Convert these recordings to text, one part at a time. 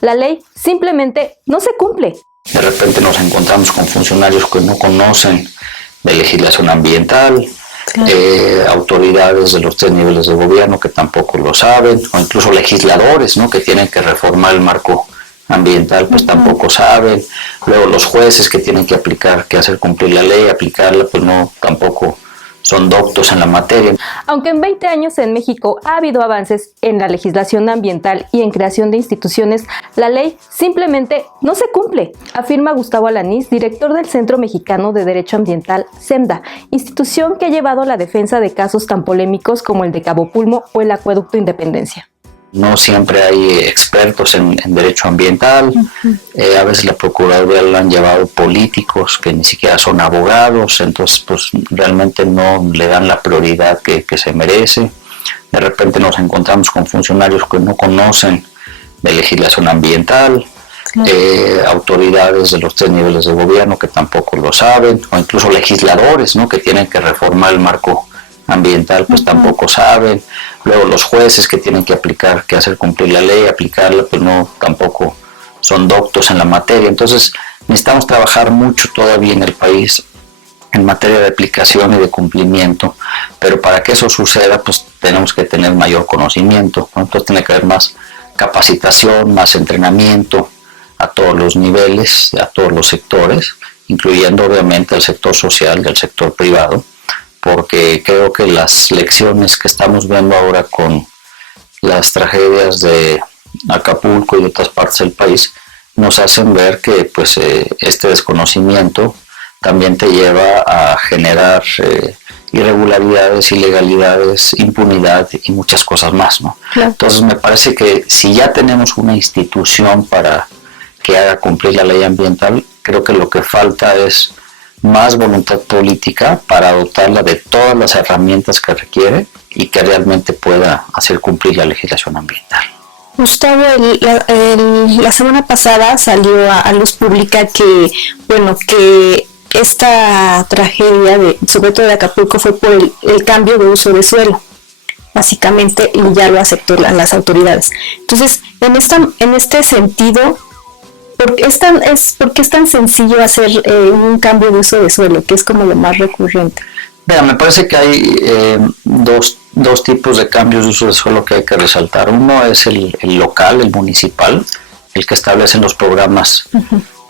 la ley simplemente no se cumple. De repente nos encontramos con funcionarios que no conocen de legislación ambiental, autoridades de los 3 niveles de gobierno que tampoco lo saben, o incluso legisladores, ¿no?, que tienen que reformar el marco ambiental, pues tampoco saben. Luego los jueces que tienen que aplicar, que hacer cumplir la ley, aplicarla, pues no, tampoco son doctos en la materia. Aunque en 20 años en México ha habido avances en la legislación ambiental y en creación de instituciones, la ley simplemente no se cumple, afirma Gustavo Alanís, director del Centro Mexicano de Derecho Ambiental, CEMDA, institución que ha llevado la defensa de casos tan polémicos como el de Cabo Pulmo o el Acueducto Independencia. No siempre hay expertos en derecho ambiental. A veces la Procuraduría la han llevado políticos que ni siquiera son abogados, entonces pues realmente no le dan la prioridad que se merece. De repente nos encontramos con funcionarios que no conocen de legislación ambiental, autoridades de los 3 niveles de gobierno que tampoco lo saben, o incluso legisladores, ¿no?, que tienen que reformar el marco ambiental, pues tampoco saben. Luego los jueces que tienen que aplicar, que hacer cumplir la ley, aplicarla, pues no, tampoco son doctos en la materia. Entonces necesitamos trabajar mucho todavía en el país en materia de aplicación y de cumplimiento, pero para que eso suceda, pues tenemos que tener mayor conocimiento, ¿no? Entonces tiene que haber más capacitación, más entrenamiento a todos los niveles, a todos los sectores, incluyendo obviamente el sector social y el sector privado, porque creo que las lecciones que estamos viendo ahora con las tragedias de Acapulco y de otras partes del país nos hacen ver que pues este desconocimiento también te lleva a generar irregularidades, ilegalidades, impunidad y muchas cosas más, ¿no? Claro. Entonces me parece que si ya tenemos una institución para que haga cumplir la ley ambiental, creo que lo que falta es más voluntad política para dotarla de todas las herramientas que requiere y que realmente pueda hacer cumplir la legislación ambiental. Gustavo, la semana pasada salió a luz pública que esta tragedia, sobre todo de Acapulco, fue por el cambio de uso de suelo, básicamente, y ya lo aceptó las autoridades. Entonces, en este sentido, ¿por qué es tan sencillo hacer un cambio de uso de suelo, que es como lo más recurrente? Mira, me parece que hay dos tipos de cambios de uso de suelo que hay que resaltar. Uno es el local, el municipal, el que establecen los programas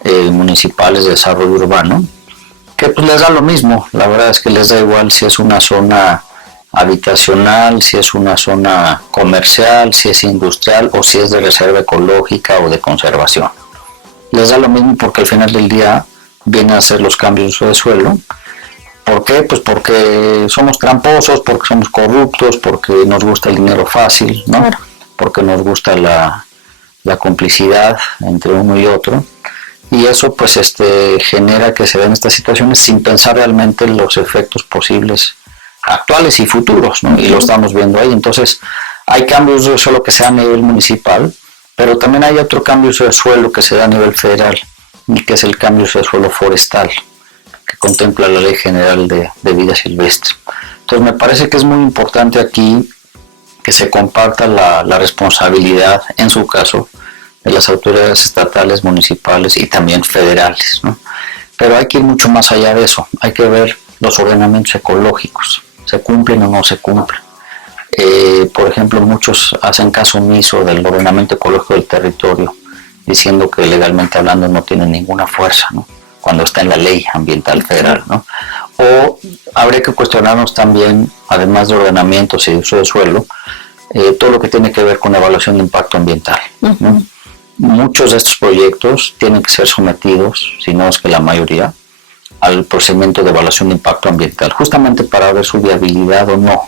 municipales de desarrollo urbano, que pues les da lo mismo. La verdad es que les da igual si es una zona habitacional, si es una zona comercial, si es industrial o si es de reserva ecológica o de conservación. Les da lo mismo porque al final del día vienen a hacer los cambios de uso de suelo. ¿Por qué? Pues porque somos tramposos, porque somos corruptos, porque nos gusta el dinero fácil, ¿no? Claro. Porque nos gusta la complicidad entre uno y otro. Y eso pues genera que se den estas situaciones sin pensar realmente en los efectos posibles actuales y futuros, ¿no? Y lo estamos viendo ahí. Entonces hay cambios de suelo que se dan a nivel municipal, pero también hay otro cambio de suelo que se da a nivel federal, y que es el cambio de suelo forestal, que contempla la Ley General de Vida Silvestre. Entonces me parece que es muy importante aquí que se comparta la responsabilidad, en su caso, de las autoridades estatales, municipales y también federales, ¿no? Pero hay que ir mucho más allá de eso, hay que ver los ordenamientos ecológicos, ¿se cumplen o no se cumplen? Por ejemplo, muchos hacen caso omiso del ordenamiento ecológico del territorio, diciendo que legalmente hablando no tiene ninguna fuerza, ¿no?, cuando está en la ley ambiental federal, ¿no? O habría que cuestionarnos también, además de ordenamientos y uso de suelo, todo lo que tiene que ver con evaluación de impacto ambiental, ¿no? Muchos de estos proyectos tienen que ser sometidos, si no es que la mayoría, al procedimiento de evaluación de impacto ambiental, justamente para ver su viabilidad o no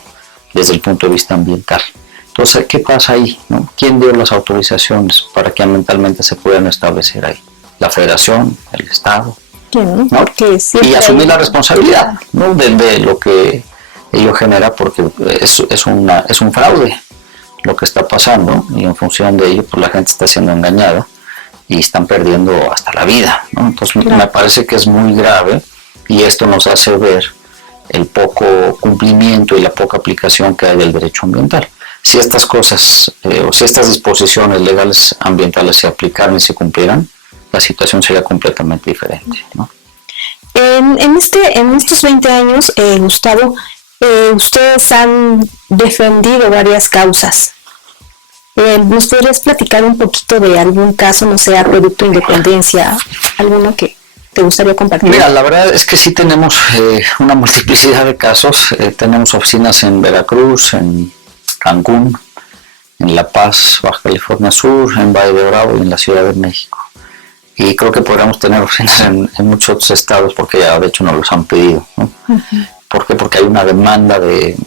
desde el punto de vista ambiental. Entonces, ¿qué pasa ahí, no? ¿Quién dio las autorizaciones para que ambientalmente se puedan establecer ahí? ¿La Federación? ¿El Estado? ¿Quién? ¿No? Y asumir la responsabilidad, ¿no?, de lo que ello genera, porque es un fraude lo que está pasando, y en función de ello pues la gente está siendo engañada y están perdiendo hasta la vida, ¿no? Entonces me parece que es muy grave, y esto nos hace ver el poco cumplimiento y la poca aplicación que hay del derecho ambiental. si estas cosas o si estas disposiciones legales ambientales se aplicaran y se cumplieran, la situación sería completamente diferente, ¿no? En estos 20 años, Gustavo, ustedes han defendido varias causas. ¿Nos podrías platicar un poquito de algún caso, no sé, Acueducto Independencia, alguno que te gustaría compartir? Mira, la verdad es que sí tenemos una multiplicidad de casos. Tenemos oficinas en Veracruz, en Cancún, en La Paz, Baja California Sur, en Valle de Bravo y en la Ciudad de México. Y creo que podríamos tener oficinas en muchos otros estados porque ya de hecho nos los han pedido, ¿no? Uh-huh. ¿Por qué? Porque hay una demanda de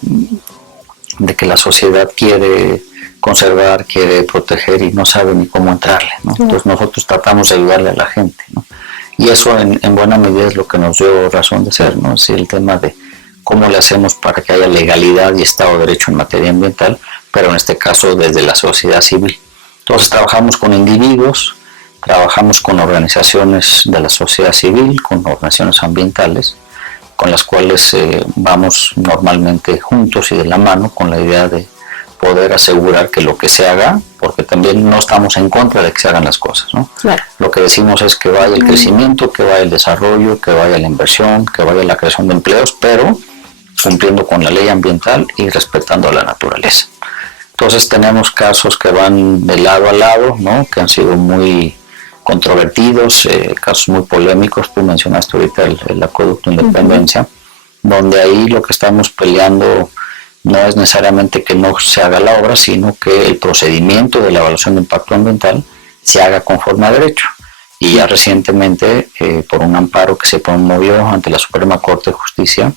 que la sociedad quiere conservar, quiere proteger y no sabe ni cómo entrarle, ¿no? Uh-huh. Entonces nosotros tratamos de ayudarle a la gente, ¿no? Y eso en buena medida es lo que nos dio razón de ser, ¿no? Es decir, el tema de cómo le hacemos para que haya legalidad y Estado de Derecho en materia ambiental, pero en este caso desde la sociedad civil. Entonces trabajamos con individuos, trabajamos con organizaciones de la sociedad civil, con organizaciones ambientales, con las cuales vamos normalmente juntos y de la mano con la idea de poder asegurar que lo que se haga, porque también no estamos en contra de que se hagan las cosas, ¿no? Claro. Lo que decimos es que vaya el crecimiento, que vaya el desarrollo, que vaya la inversión, que vaya la creación de empleos, pero cumpliendo con la ley ambiental y respetando a la naturaleza. Entonces tenemos casos que van de lado a lado, ¿no? Que han sido muy controvertidos, casos muy polémicos. Tú mencionaste ahorita el Acueducto Independencia, uh-huh. Donde ahí lo que estamos peleando no es necesariamente que no se haga la obra, sino que el procedimiento de la evaluación de impacto ambiental se haga conforme a derecho. Y ya recientemente, por un amparo que se promovió ante la Suprema Corte de Justicia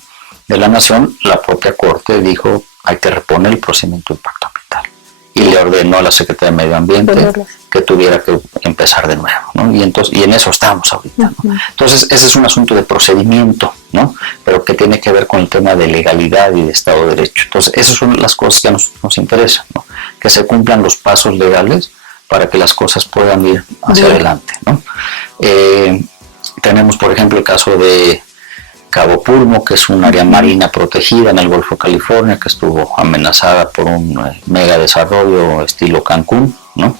de la Nación, la propia Corte dijo hay que reponer el procedimiento de impacto ambiental. Y le ordenó a la Secretaría de Medio Ambiente que tuviera que empezar de nuevo, ¿no? Y en eso estamos ahorita, ¿no? Entonces ese es un asunto de procedimiento, ¿no? Pero que tiene que ver con el tema de legalidad y de Estado de Derecho. Entonces esas son las cosas que nos interesan, ¿no? Que se cumplan los pasos legales para que las cosas puedan ir hacia adelante, ¿no? Tenemos por ejemplo el caso de Cabo Pulmo, que es un área marina protegida en el Golfo de California, que estuvo amenazada por un mega desarrollo estilo Cancún, ¿no?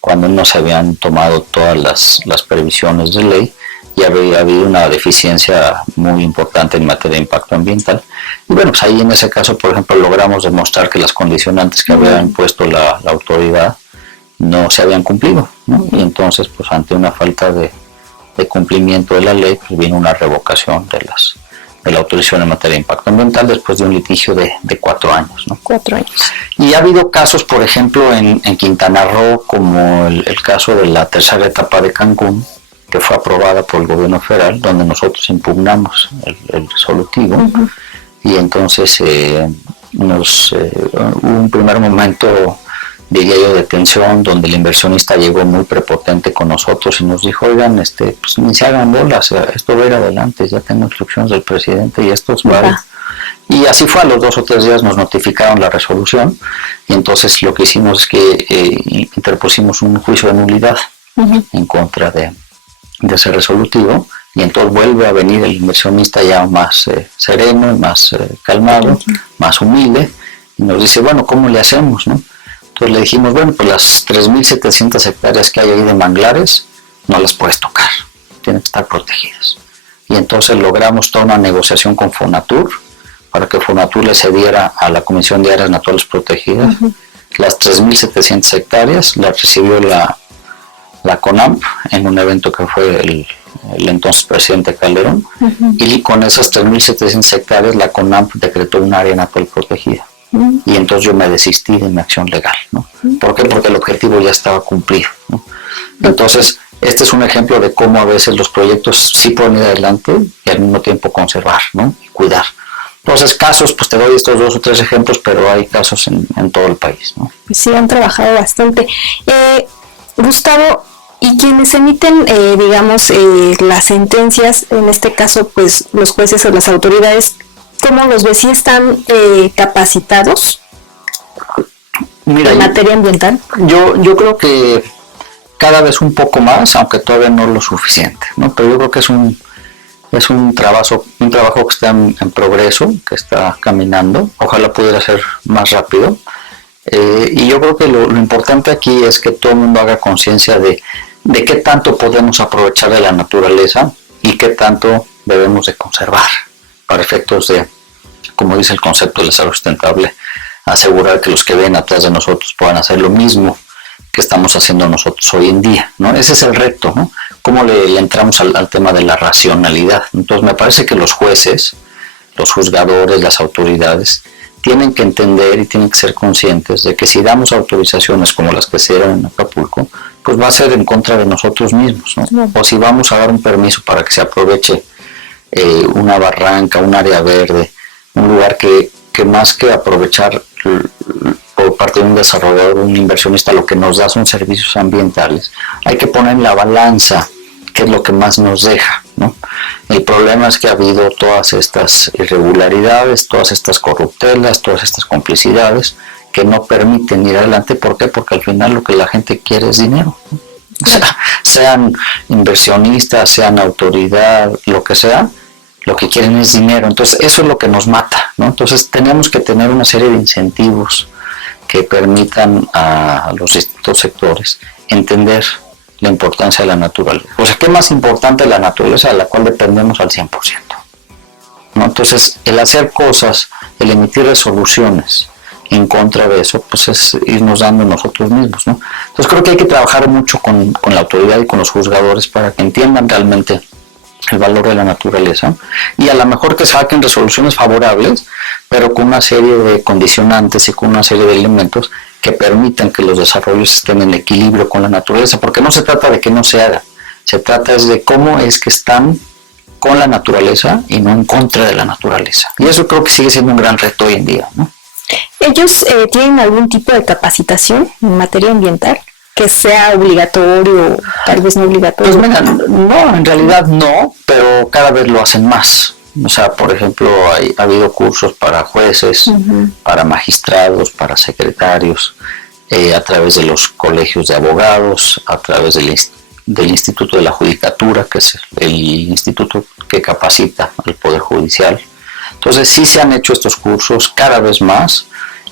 Cuando no se habían tomado todas las previsiones de ley y había habido una deficiencia muy importante en materia de impacto ambiental. Y bueno, pues ahí en ese caso, por ejemplo, logramos demostrar que las condicionantes que había impuesto la autoridad no se habían cumplido, ¿no? Y entonces, pues ante una falta de cumplimiento de la ley, pues vino una revocación de la autorización en materia de impacto ambiental después de un litigio de 4 años, ¿no? 4 años. Y ha habido casos, por ejemplo, en Quintana Roo, como el caso de la tercera etapa de Cancún, que fue aprobada por el gobierno federal, donde nosotros impugnamos el resolutivo, uh-huh. Y entonces hubo un primer momento, diría yo, de tensión, donde el inversionista llegó muy prepotente con nosotros y nos dijo, oigan, pues ni se hagan bolas, esto va a ir adelante, ya tengo instrucciones del presidente y esto es válido. Y así fue, a los 2 o 3 días nos notificaron la resolución y entonces lo que hicimos es que interpusimos un juicio de nulidad, uh-huh. En contra de ese resolutivo, y entonces vuelve a venir el inversionista ya más sereno, más calmado, uh-huh. Más humilde, y nos dice, bueno, ¿cómo le hacemos, no? Entonces le dijimos, bueno, pues las 3.700 hectáreas que hay ahí de manglares no las puedes tocar, tienen que estar protegidas. Y entonces logramos toda una negociación con Fonatur para que Fonatur le cediera a la Comisión de Áreas Naturales Protegidas, uh-huh. Las 3.700 hectáreas las recibió la CONAMP en un evento que fue el entonces presidente Calderón, uh-huh. Y con esas 3.700 hectáreas la CONAMP decretó un área natural protegida. Y entonces yo me desistí de mi acción legal, ¿no? ¿Por qué? Porque el objetivo ya estaba cumplido, ¿no? Entonces, este es un ejemplo de cómo a veces los proyectos sí pueden ir adelante y al mismo tiempo conservar, ¿no? Y cuidar. Entonces, casos, pues te doy estos 2 o 3 ejemplos, pero hay casos en todo el país, ¿no? Sí, han trabajado bastante. Gustavo, y quienes emiten, las sentencias, en este caso, pues los jueces o las autoridades, ¿cómo los ves? ¿Sí están capacitados? Mira, en materia ambiental? Yo creo que cada vez un poco más, aunque todavía no lo suficiente, ¿no? Pero yo creo que es un trabajo que está en progreso, que está caminando. Ojalá pudiera ser más rápido. Y yo creo que lo importante aquí es que todo el mundo haga conciencia de qué tanto podemos aprovechar de la naturaleza y qué tanto debemos de conservar para efectos de, como dice el concepto de desarrollo sustentable, asegurar que los que ven atrás de nosotros puedan hacer lo mismo que estamos haciendo nosotros hoy en día, ¿no? Ese es el reto, ¿no? ¿Cómo le entramos al tema de la racionalidad? Entonces me parece que los jueces, los juzgadores, las autoridades tienen que entender y tienen que ser conscientes de que si damos autorizaciones como las que se dieron en Acapulco, pues va a ser en contra de nosotros mismos, ¿no? O si vamos a dar un permiso para que se aproveche una barranca, un área verde, un lugar que más que aprovechar por parte de un desarrollador, un inversionista, lo que nos da son servicios ambientales, hay que poner en la balanza qué es lo que más nos deja, ¿no? El problema es que ha habido todas estas irregularidades, todas estas corruptelas, todas estas complicidades que no permiten ir adelante. ¿Por qué? Porque al final lo que la gente quiere es dinero, ¿no? O sea, sean inversionistas, sean autoridad, lo que sea, lo que quieren es dinero. Entonces eso es lo que nos mata, ¿no? Entonces tenemos que tener una serie de incentivos que permitan a los distintos sectores entender la importancia de la naturaleza. O sea, ¿qué más importante es la naturaleza de la cual dependemos al 100%? ¿No? Entonces, el hacer cosas, el emitir resoluciones en contra de eso, pues es irnos dando nosotros mismos, ¿no? Entonces creo que hay que trabajar mucho con la autoridad y con los juzgadores para que entiendan realmente el valor de la naturaleza y a lo mejor que saquen resoluciones favorables, pero con una serie de condicionantes y con una serie de elementos que permitan que los desarrollos estén en equilibrio con la naturaleza, porque no se trata de que no se haga, se trata es de cómo es que están con la naturaleza y no en contra de la naturaleza. Y eso creo que sigue siendo un gran reto hoy en día, ¿no? ¿Ellos tienen algún tipo de capacitación en materia ambiental que sea obligatorio o tal vez no obligatorio? Pues mira, no, en realidad no, pero cada vez lo hacen más. O sea, por ejemplo, ha habido cursos para jueces, para magistrados, para secretarios, a través de los colegios de abogados, a través del Instituto de la Judicatura, que es el instituto que capacita al Poder Judicial. Entonces sí se han hecho estos cursos cada vez más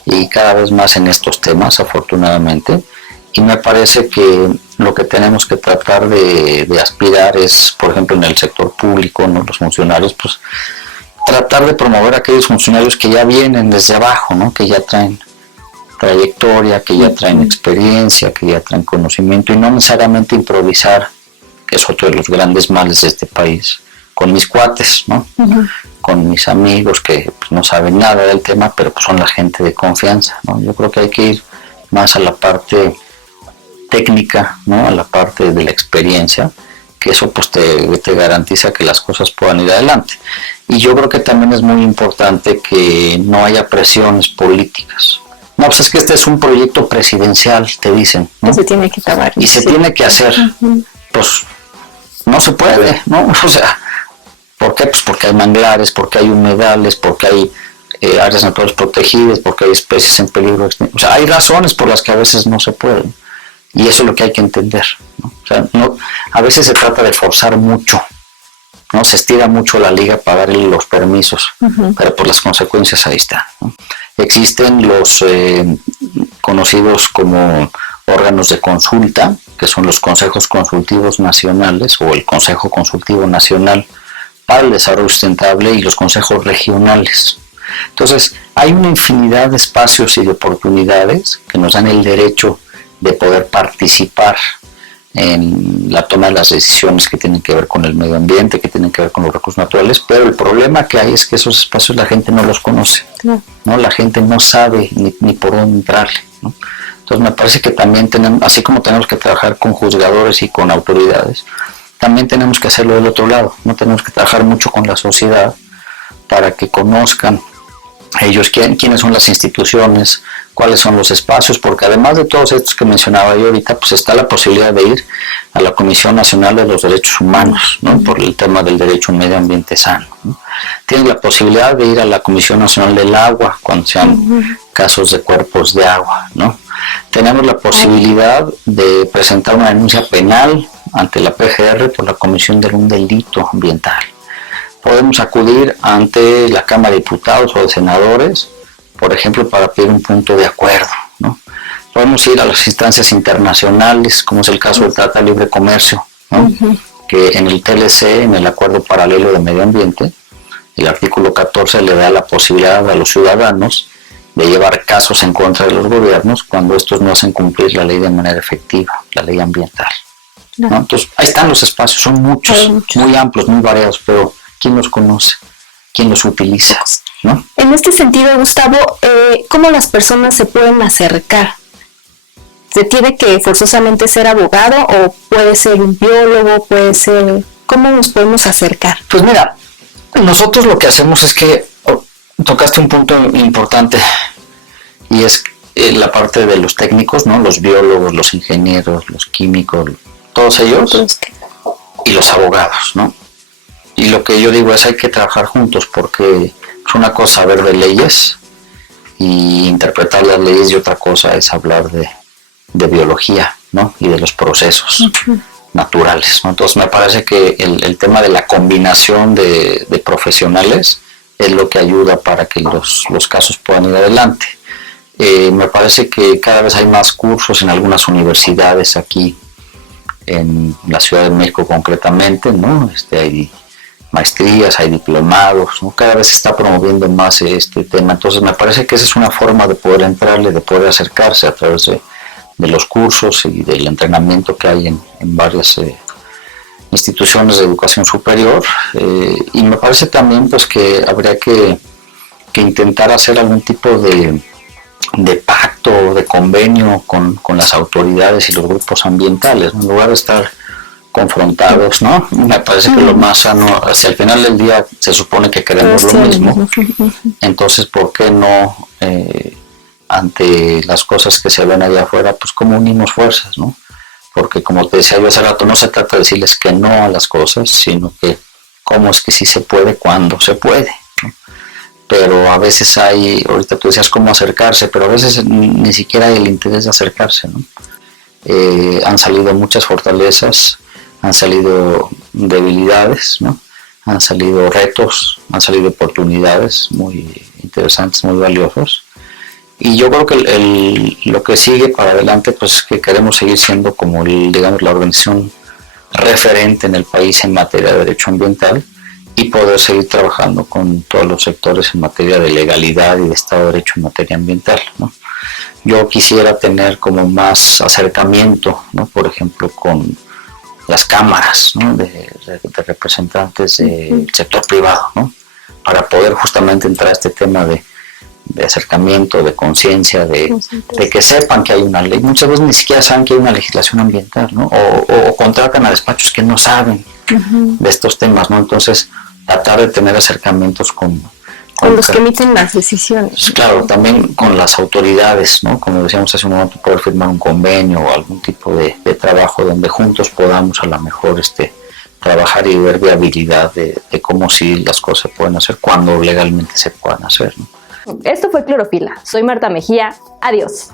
y cada vez más en estos temas, afortunadamente. Y me parece que lo que tenemos que tratar de aspirar es, por ejemplo, en el sector público, ¿no? Los funcionarios, pues tratar de promover a aquellos funcionarios que ya vienen desde abajo, ¿no? Que ya traen trayectoria, que ya traen experiencia, que ya traen conocimiento y no necesariamente improvisar, que es otro de los grandes males de este país, con mis cuates, ¿no? Con mis amigos que pues, no saben nada del tema, pero pues, son la gente de confianza, ¿no? Yo creo que hay que ir más a la parte técnica, ¿no? A la parte de la experiencia, que eso pues te garantiza que las cosas puedan ir adelante. Y yo creo que también es muy importante que no haya presiones políticas. No, pues es que este es un proyecto presidencial, te dicen, ¿no? Que se tiene que acabar. Y se tiene que hacer. Pues no se puede, ¿no? O sea, ¿por qué? Pues porque hay manglares, porque hay humedales, porque hay áreas naturales protegidas, porque hay especies en peligro. O sea, hay razones por las que a veces no se pueden. Y eso es lo que hay que entender, ¿no? O sea, a veces se trata de forzar mucho, ¿no? Se estira mucho la liga para darle los permisos, pero por las consecuencias ahí está, ¿no? Existen los conocidos como órganos de consulta, que son los consejos consultivos nacionales o el Consejo Consultivo Nacional para el Desarrollo Sustentable y los consejos regionales. Entonces, hay una infinidad de espacios y de oportunidades que nos dan el derecho de poder participar en la toma de las decisiones que tienen que ver con el medio ambiente, que tienen que ver con los recursos naturales, pero el problema que hay es que esos espacios la gente no los conoce, ¿no? La gente no sabe ni por dónde entrarle, ¿no? Entonces me parece que también tenemos, así como tenemos que trabajar con juzgadores y con autoridades, también tenemos que hacerlo del otro lado, ¿no? Tenemos que trabajar mucho con la sociedad para que conozcan ellos quiénes son las instituciones, cuáles son los espacios, porque además de todos estos que mencionaba yo ahorita, pues está la posibilidad de ir a la Comisión Nacional de los Derechos Humanos, ¿no? Por el tema del derecho a un medio ambiente sano, ¿no? Tienen la posibilidad de ir a la Comisión Nacional del Agua cuando sean casos de cuerpos de agua, ¿no? Tenemos la posibilidad de presentar una denuncia penal ante la PGR por la comisión de un delito ambiental. Podemos acudir ante la Cámara de Diputados o de Senadores, por ejemplo, para pedir un punto de acuerdo, ¿no? podemos ir a las instancias internacionales, como es el caso del Tratado de Libre Comercio, ¿no? Que en el TLC, en el Acuerdo Paralelo de Medio Ambiente, el artículo 14 le da la posibilidad a los ciudadanos de llevar casos en contra de los gobiernos cuando estos no hacen cumplir la ley de manera efectiva, la ley ambiental, ¿no? Entonces, ahí están los espacios, son muchos, muy amplios, muy variados, pero ¿quién los conoce? ¿Quién los utiliza? ¿No? En este sentido, Gustavo, ¿cómo las personas se pueden acercar? ¿Se tiene que forzosamente ser abogado o puede ser un biólogo, puede ser... ¿Cómo nos podemos acercar? Pues mira, nosotros lo que hacemos es que tocaste un punto importante y es la parte de los técnicos, ¿no? Los biólogos, los ingenieros, los químicos, todos ellos, y los abogados, ¿no? Y lo que yo digo es hay que trabajar juntos porque es una cosa saber de leyes y interpretar las leyes y otra cosa es hablar de biología, ¿no? Y de los procesos naturales, ¿no? Entonces me parece que el tema de la combinación de profesionales es lo que ayuda para que los casos puedan ir adelante. Me parece que cada vez hay más cursos en algunas universidades aquí en la Ciudad de México concretamente, ¿no? Hay maestrías, hay diplomados, ¿no? Cada vez se está promoviendo más este tema, entonces me parece que esa es una forma de poder entrarle, de poder acercarse a través de los cursos y del entrenamiento que hay en varias instituciones de educación superior, y me parece también pues que habría que intentar hacer algún tipo de pacto, de convenio con las autoridades y los grupos ambientales, ¿no? En lugar de estar confrontados, ¿no? Me parece que lo más sano, hacia el final del día se supone que queremos lo mismo, entonces ¿por qué no ante las cosas que se ven allá afuera, pues cómo unimos fuerzas, ¿no? Porque como te decía yo hace rato, no se trata de decirles que no a las cosas, sino que cómo es que sí se puede cuando se puede, ¿no? Pero a veces hay, ahorita tú decías cómo acercarse, pero a veces ni siquiera hay el interés de acercarse, ¿no? Han salido muchas fortalezas, han salido debilidades, ¿no? Han salido retos, han salido oportunidades muy interesantes, muy valiosos. Y yo creo que lo que sigue para adelante pues es que queremos seguir siendo como digamos la organización referente en el país en materia de derecho ambiental y poder seguir trabajando con todos los sectores en materia de legalidad y de Estado de Derecho en materia ambiental, ¿no? Yo quisiera tener como más acercamiento, ¿no? Por ejemplo, con las cámaras, ¿no? de representantes del sector privado, ¿no? Para poder justamente entrar a este tema de acercamiento, de conciencia, de que sepan que hay una ley. Muchas veces ni siquiera saben que hay una legislación ambiental, ¿no? O contratan a despachos que no saben de estos temas, ¿no? Entonces, tratar de tener acercamientos con los que emiten las decisiones. Claro, también con las autoridades, ¿no? Como decíamos hace un momento, poder firmar un convenio o algún tipo de trabajo donde juntos podamos a lo mejor trabajar y ver viabilidad de cómo sí las cosas se pueden hacer cuando legalmente se puedan hacer, ¿no? Esto fue Clorofila. Soy Marta Mejía. Adiós.